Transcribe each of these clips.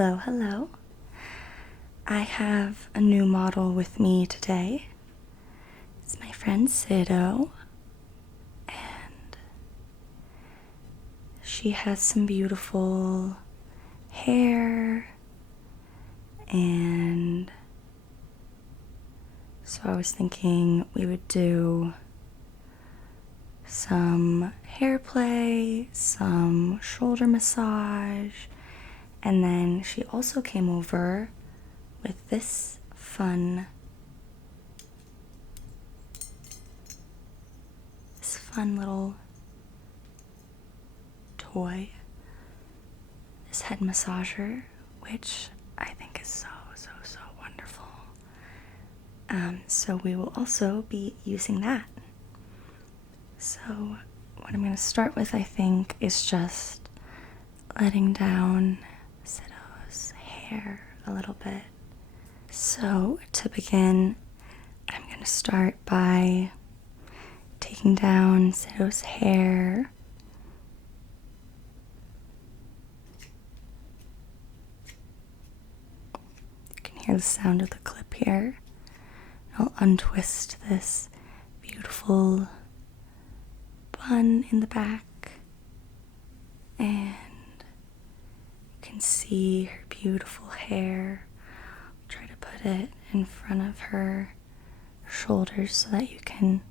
Hello, hello. I have a new model with me today. It's my friend Syddo, and she has some beautiful hair, and so I was thinking we would do some hair play, some shoulder massage, and then she also came over with this fun little toy, this head massager, which I think is so wonderful. So we will also be using that. So what I'm going to start with, I think, is just letting down Syddo's hair a little bit. So to begin, I'm going to start by taking down Syddo's hair. You can hear the sound of the clip here. I'll untwist this beautiful bun in the back, and you can see her beautiful hair. I'll try to put it in front of her shoulders so that you can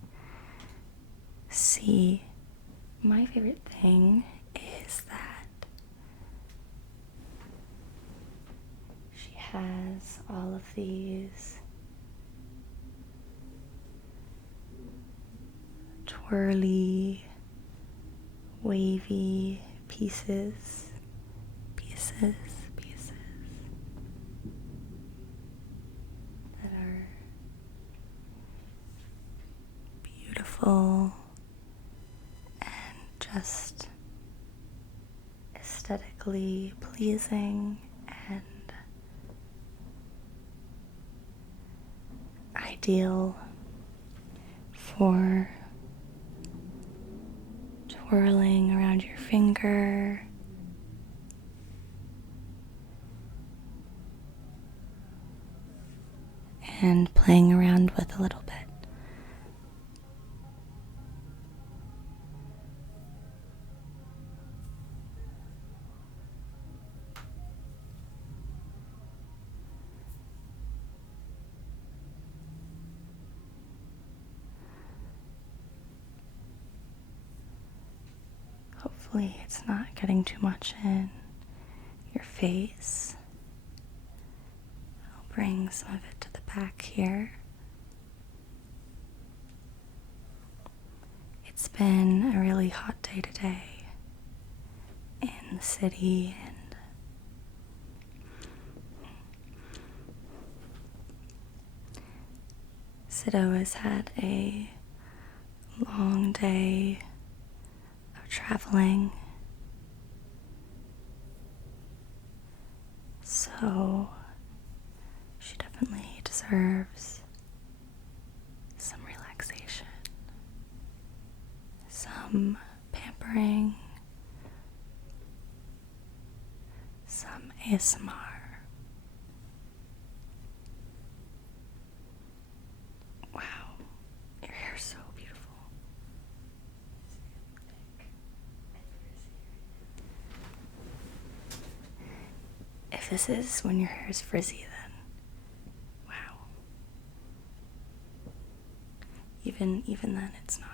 see. My favorite thing is that she has all of these twirly, wavy pieces that are beautiful and just aesthetically pleasing and ideal for twirling around your finger and playing around with a little bit. Hopefully it's not getting too much in your face. I'll bring some of it to the back here. It's been a really hot day today in the city, and Syddo has had a long day of traveling, so she definitely deserves some relaxation, some pampering, some ASMR. Wow, your hair's so beautiful. If this is when your hair is frizzy, then wow. Even then it's not,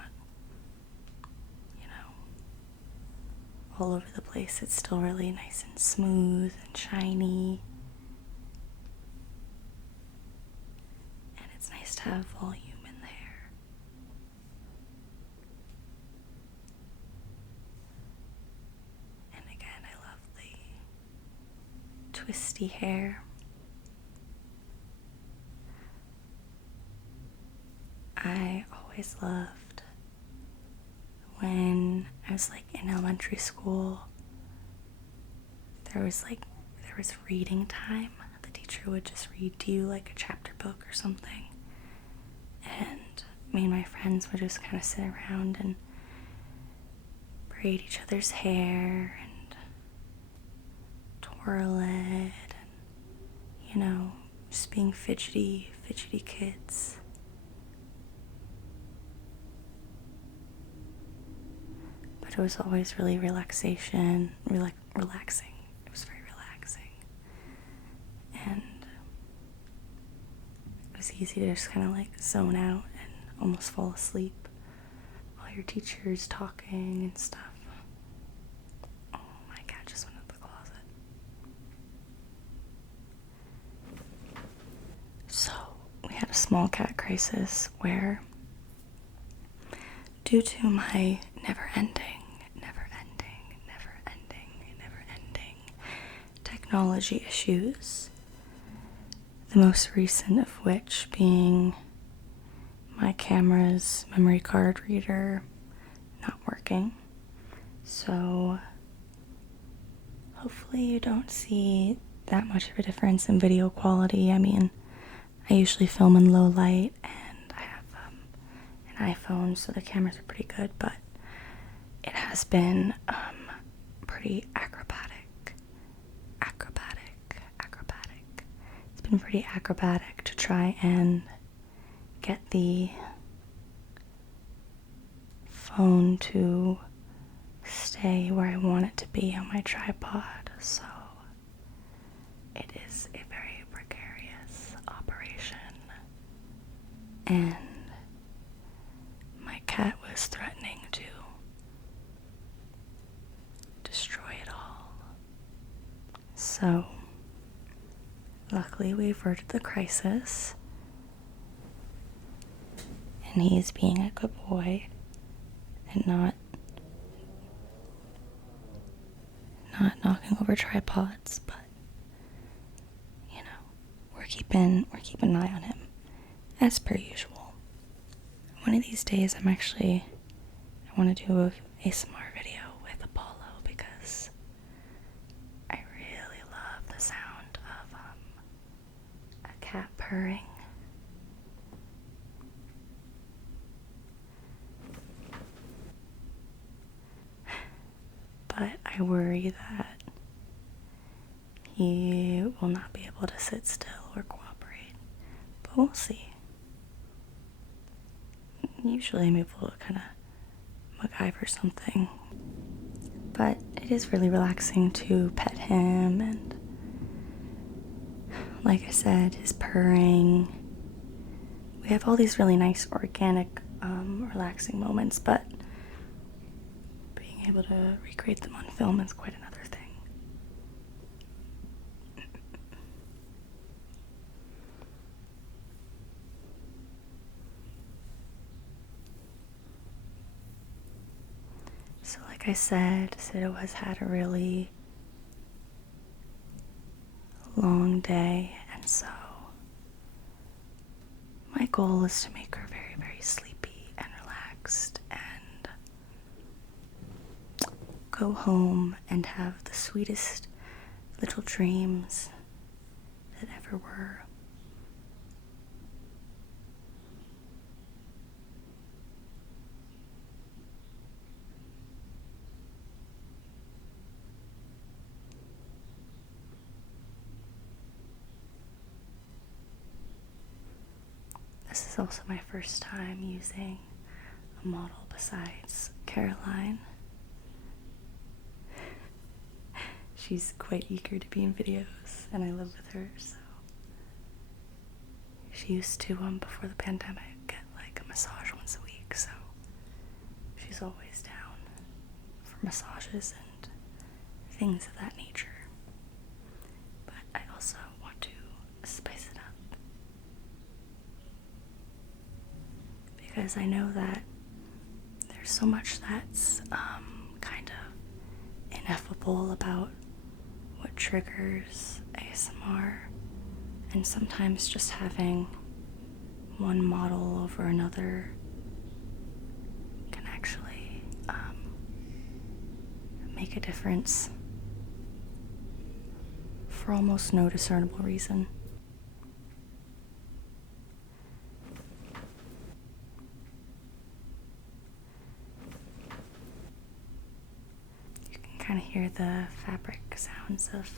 all over the place. It's still really nice and smooth and shiny. And it's nice to have volume in the hair. And again, I love the twisty hair. I always loved when I was in elementary school, there was reading time. The teacher would just read to you a chapter book or something, and me and my friends would just kind of sit around and braid each other's hair and twirl it just being fidgety kids. But it was always really relaxing. It was very relaxing. And it was easy to just kind of like zone out and almost fall asleep while your teacher's talking and stuff. Oh, my cat just went up the closet. So, we had a small cat crisis where, due to my never-ending technology issues, the most recent of which being my camera's memory card reader not working. So hopefully you don't see that much of a difference in video quality. I mean, I usually film in low light and I have an iPhone, so the cameras are pretty good, but it has been pretty acrobatic. It's been pretty acrobatic to try and get the phone to stay where I want it to be on my tripod, so it is a very precarious operation. And my cat was threatening to destroy it all. So, luckily we averted the crisis, and he's being a good boy and not knocking over tripods, but we're keeping an eye on him as per usual. One of these days I want to do a ASMR video with Apollo because I really love the sound of a cat purring. But I worry that he will not be able to sit still or cooperate. But we'll see. Usually I'm able to kind of MacGyver something. But it is really relaxing to pet him, and like I said, his purring. We have all these really nice organic, relaxing moments, but being able to recreate them on film is quite another thing. So like I said, Syddo has had a really long day, and so my goal is to make her very, very sleepy and relaxed and go home and have the sweetest little dreams that ever were. This is also my first time using a model besides Caroline. She's quite eager to be in videos, and I live with her, so she used to, before the pandemic, get like a massage once a week, so she's always down for massages and things of that nature. But I also want to spice it up, because I know that there's so much that's kind of ineffable about what triggers ASMR, and sometimes just having one model over another can actually make a difference for almost no discernible reason. You can kind of hear the fabric sounds of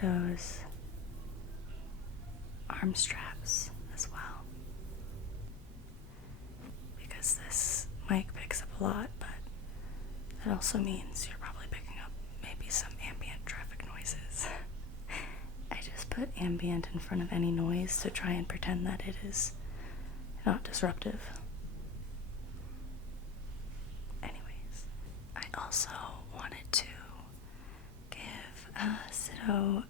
Syddo's arm straps as well, because this mic picks up a lot, but that also means you're probably picking up maybe some ambient traffic noises. I just put ambient in front of any noise to try and pretend that it is not disruptive. Anyways, I also wanted to give Syddo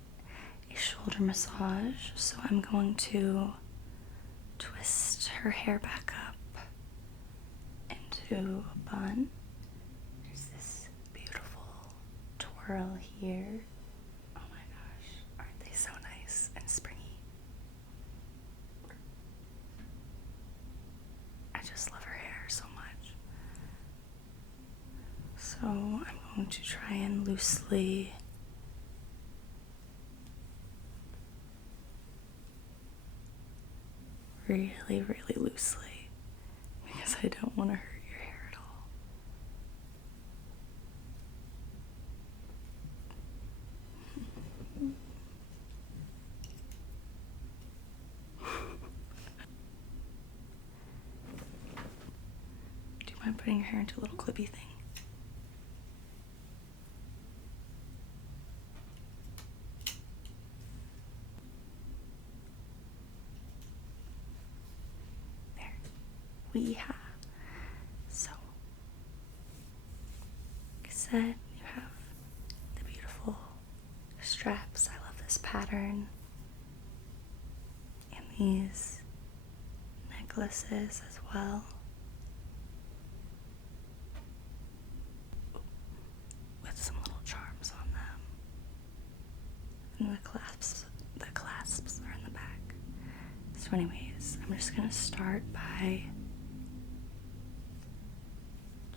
a shoulder massage, so I'm going to twist her hair back up into a bun. There's this beautiful twirl here. Oh my gosh, aren't they so nice and springy? I just love her hair so much. So I'm going to try and loosely really loosely, because I don't want to hurt your hair at all. Do you mind putting your hair into a little clippy thing? There. We have. So, like I said, you have the beautiful straps. I love this pattern. And these necklaces as well. With some little charms on them. And the clasps are in the back. So anyways, I'm just gonna start by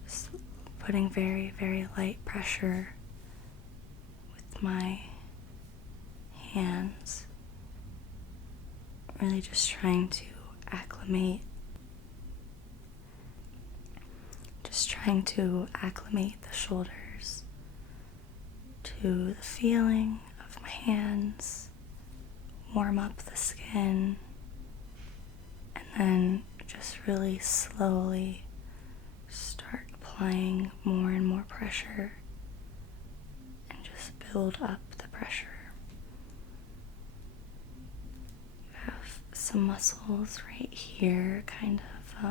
just putting very light pressure with my hands. Really just trying to acclimate the shoulders to the feeling of my hands, warm up the skin, and then just really slowly start applying more and more pressure and just build up the pressure. You have some muscles right here, kind of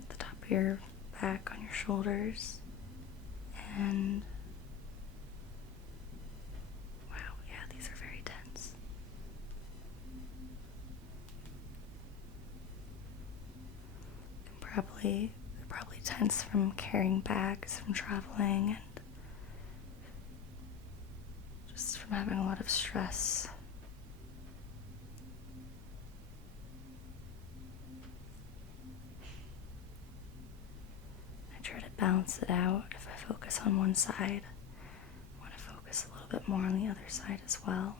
at the top of your back on your shoulders, and wow, yeah, these are very tense. They're probably tense from carrying bags, from traveling, and just from having a lot of stress. I try to balance it out. If I focus on one side, I want to focus a little bit more on the other side as well.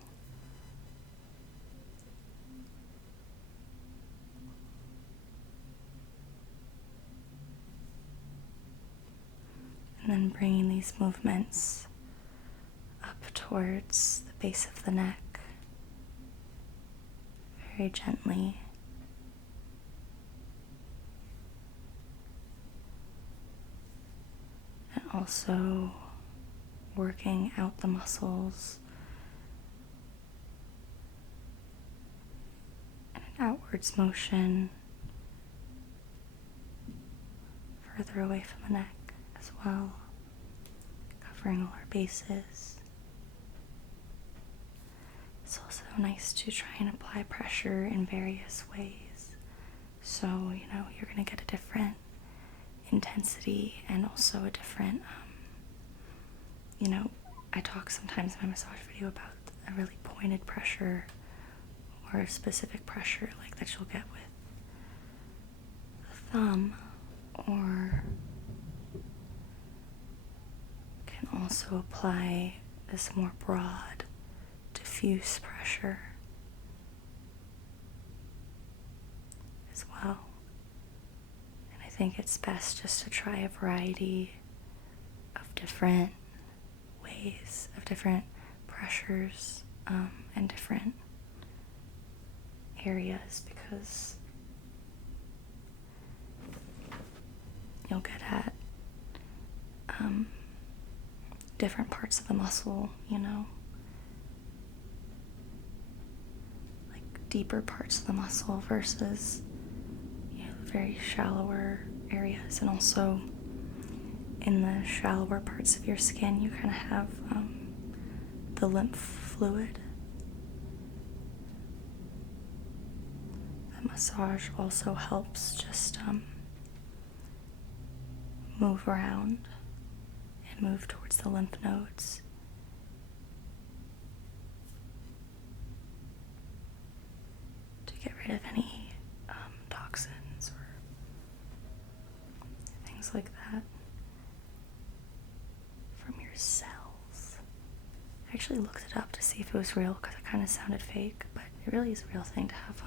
And then bringing these movements up towards the base of the neck, very gently. And also working out the muscles in an outwards motion further away from the neck as well, covering all our bases. It's also nice to try and apply pressure in various ways. So, you're going to get a different intensity and also a different, I talk sometimes in my massage video about a really pointed pressure or a specific pressure like that you'll get with the thumb, or can also apply this more broad, diffuse pressure as well. And I think it's best just to try a variety of different ways, of different pressures and different areas, because you'll get at different parts of the muscle, like deeper parts of the muscle versus very shallower areas. And also in the shallower parts of your skin, you kind of have the lymph fluid. The massage also helps just move around and move towards the lymph nodes. To get rid of any toxins or things like that from your cells. I actually looked it up to see if it was real because it kind of sounded fake, but it really is a real thing to have.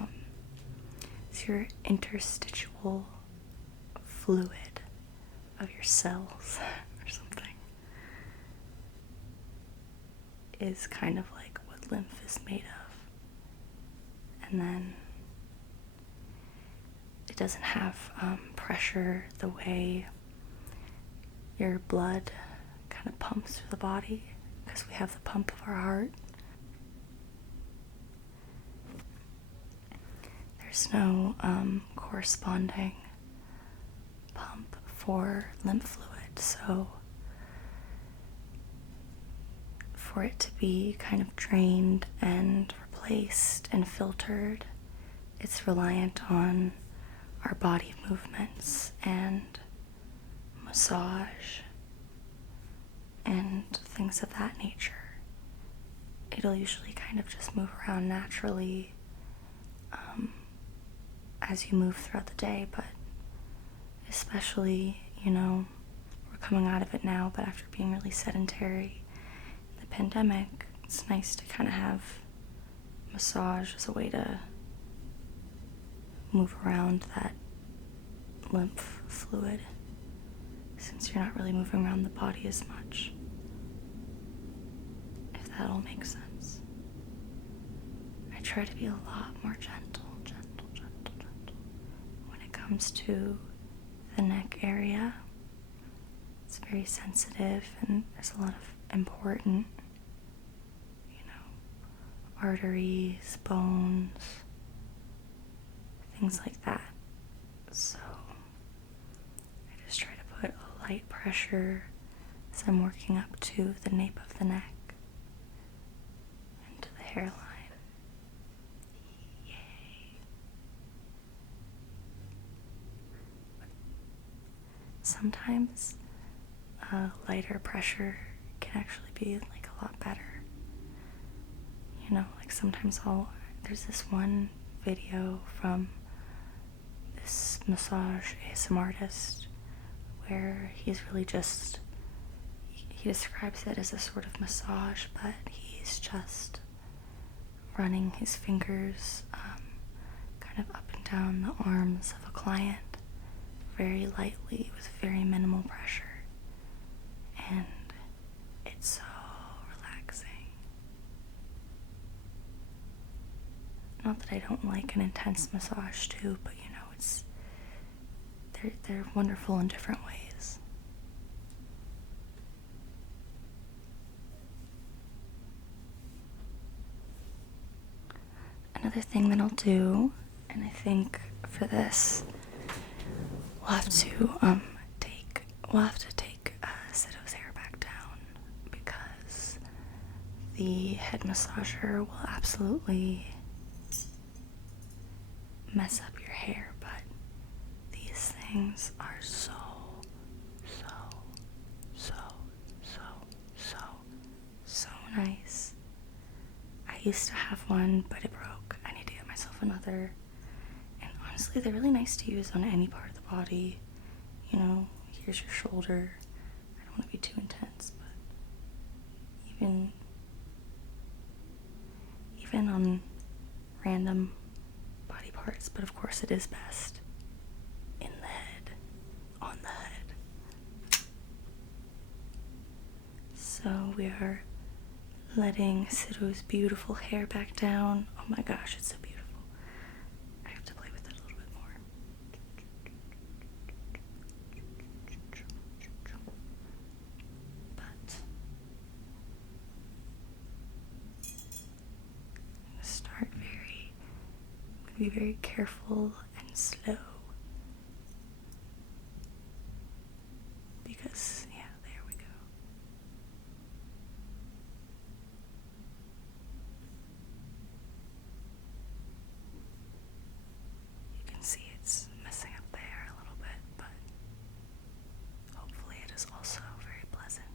It's your interstitial fluid of your cells or something. Is kind of like what lymph is made of. And then it doesn't have pressure the way your blood kind of pumps through the body, because we have the pump of our heart. There's no corresponding pump for lymph fluid, so for it to be kind of drained and replaced and filtered, it's reliant on our body movements and massage and things of that nature. It'll usually kind of just move around naturally as you move throughout the day, but especially, we're coming out of it now, but after being really sedentary in the pandemic, it's nice to kind of have massage as a way to move around that lymph fluid, since you're not really moving around the body as much, if that all makes sense. I try to be a lot more gentle when it comes to the neck area. It's very sensitive, and there's a lot of important, arteries, bones, things like that. So I just try to put a light pressure as I'm working up to the nape of the neck and to the hairline. Yay. Sometimes lighter pressure can actually be like a lot better. Like sometimes there's this one video from this massage ASMR artist where he's really just, he describes it as a sort of massage, but he's just running his fingers kind of up and down the arms of a client very lightly with very minimal pressure. And it's so relaxing. Not that I don't like an intense massage too, but it's they're wonderful in different ways. Another thing that I'll do, and I think for this we'll have to take Syddo's hair back down, because the head massager will absolutely mess up your hair, but these things are so nice. I used to have one, but it broke. I need to get myself another. And honestly, they're really nice to use on any part of the body. Here's your shoulder. I don't want to be too intense, but even on random body parts, but of course it is best in the head, on the head. So we are letting Syddo's beautiful hair back down. Oh my gosh, it's so beautiful. I have to play with it a little bit more. But I'm going to start I'm going to be very careful and slow. Because, yeah, there we go. You can see it's messing up the hair a little bit, but hopefully it is also very pleasant.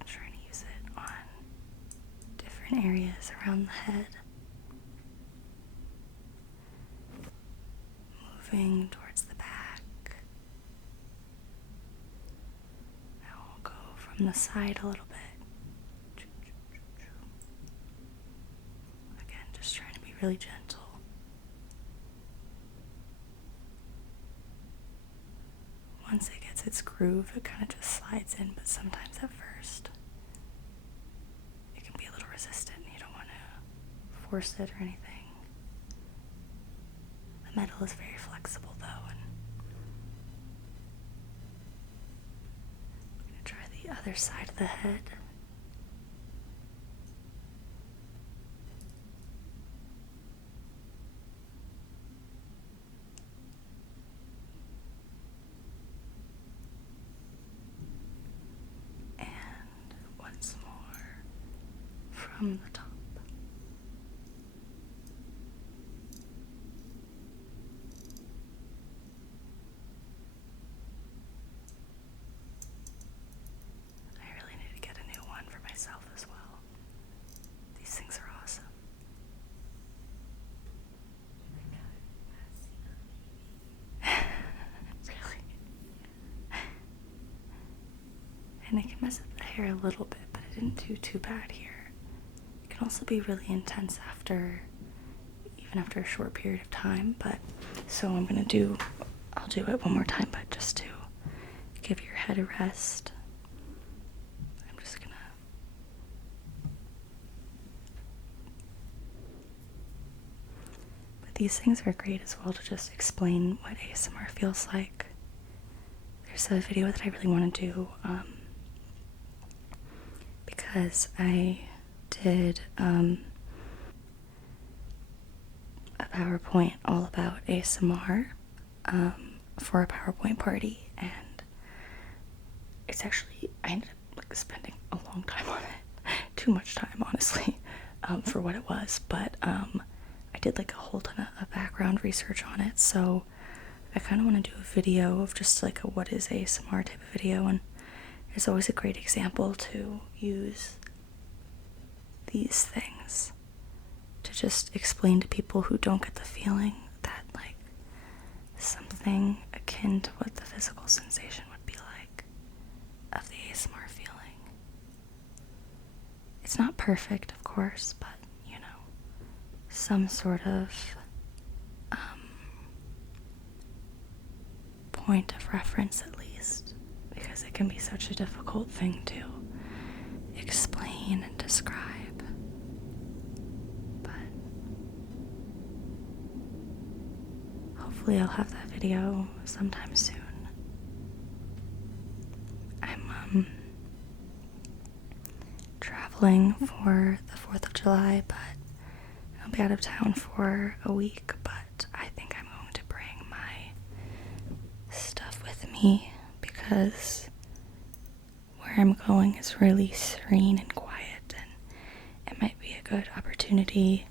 I'm trying to use it on different areas around the head. Moving towards the back. Now we'll go from the side a little bit. Again, just trying to be really gentle. Once it gets its groove, it kind of just slides in, but sometimes at first it can be a little resistant. You don't want to force it or anything. The metal is very flexible though, and I'm going to try the other side of the head. And once more from the top. As well. These things are awesome. Really. And it can mess up the hair a little bit, but it didn't do too bad here. It can also be really intense even after a short period of time, but so I'll do it one more time, but just to give your head a rest. These things are great as well to just explain what ASMR feels like. There's a video that I really want to do because I did a PowerPoint all about ASMR for a PowerPoint party, and I ended up spending a long time on it. Too much time, honestly, for what it was, but I did a whole ton of background research on it, so I kind of want to do a video of just a what is ASMR type of video, and it's always a great example to use these things to just explain to people who don't get the feeling that something akin to what the physical sensation would be like of the ASMR feeling. It's not perfect, of course, but some sort of point of reference at least, because it can be such a difficult thing to explain and describe. But hopefully I'll have that video sometime soon. I'm traveling for the 4th of July, but I'll be out of town for a week, but I think I'm going to bring my stuff with me because where I'm going is really serene and quiet, and it might be a good opportunity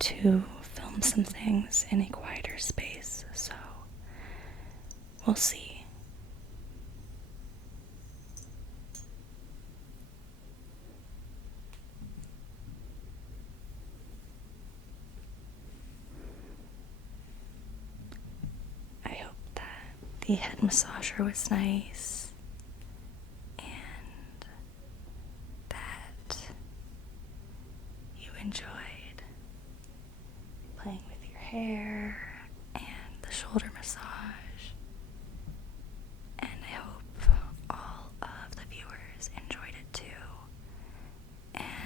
to film some things in a quieter space, so we'll see. The head massager was nice, and that you enjoyed playing with your hair and the shoulder massage, and I hope all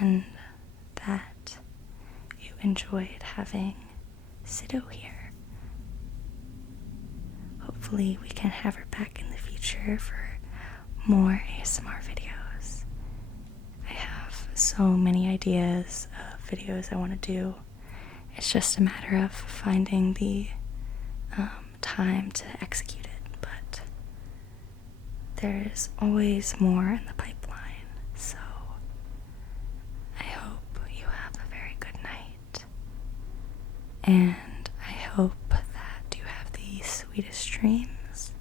and that you enjoyed having Syddo here. Hopefully we can have her back in the future for more ASMR videos. I have so many ideas of videos I want to do. It's just a matter of finding the time to execute it, but there's always more in the pipeline, so I hope you have a very good night, and I hope that you have the sweetest dreams,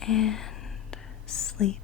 and sleep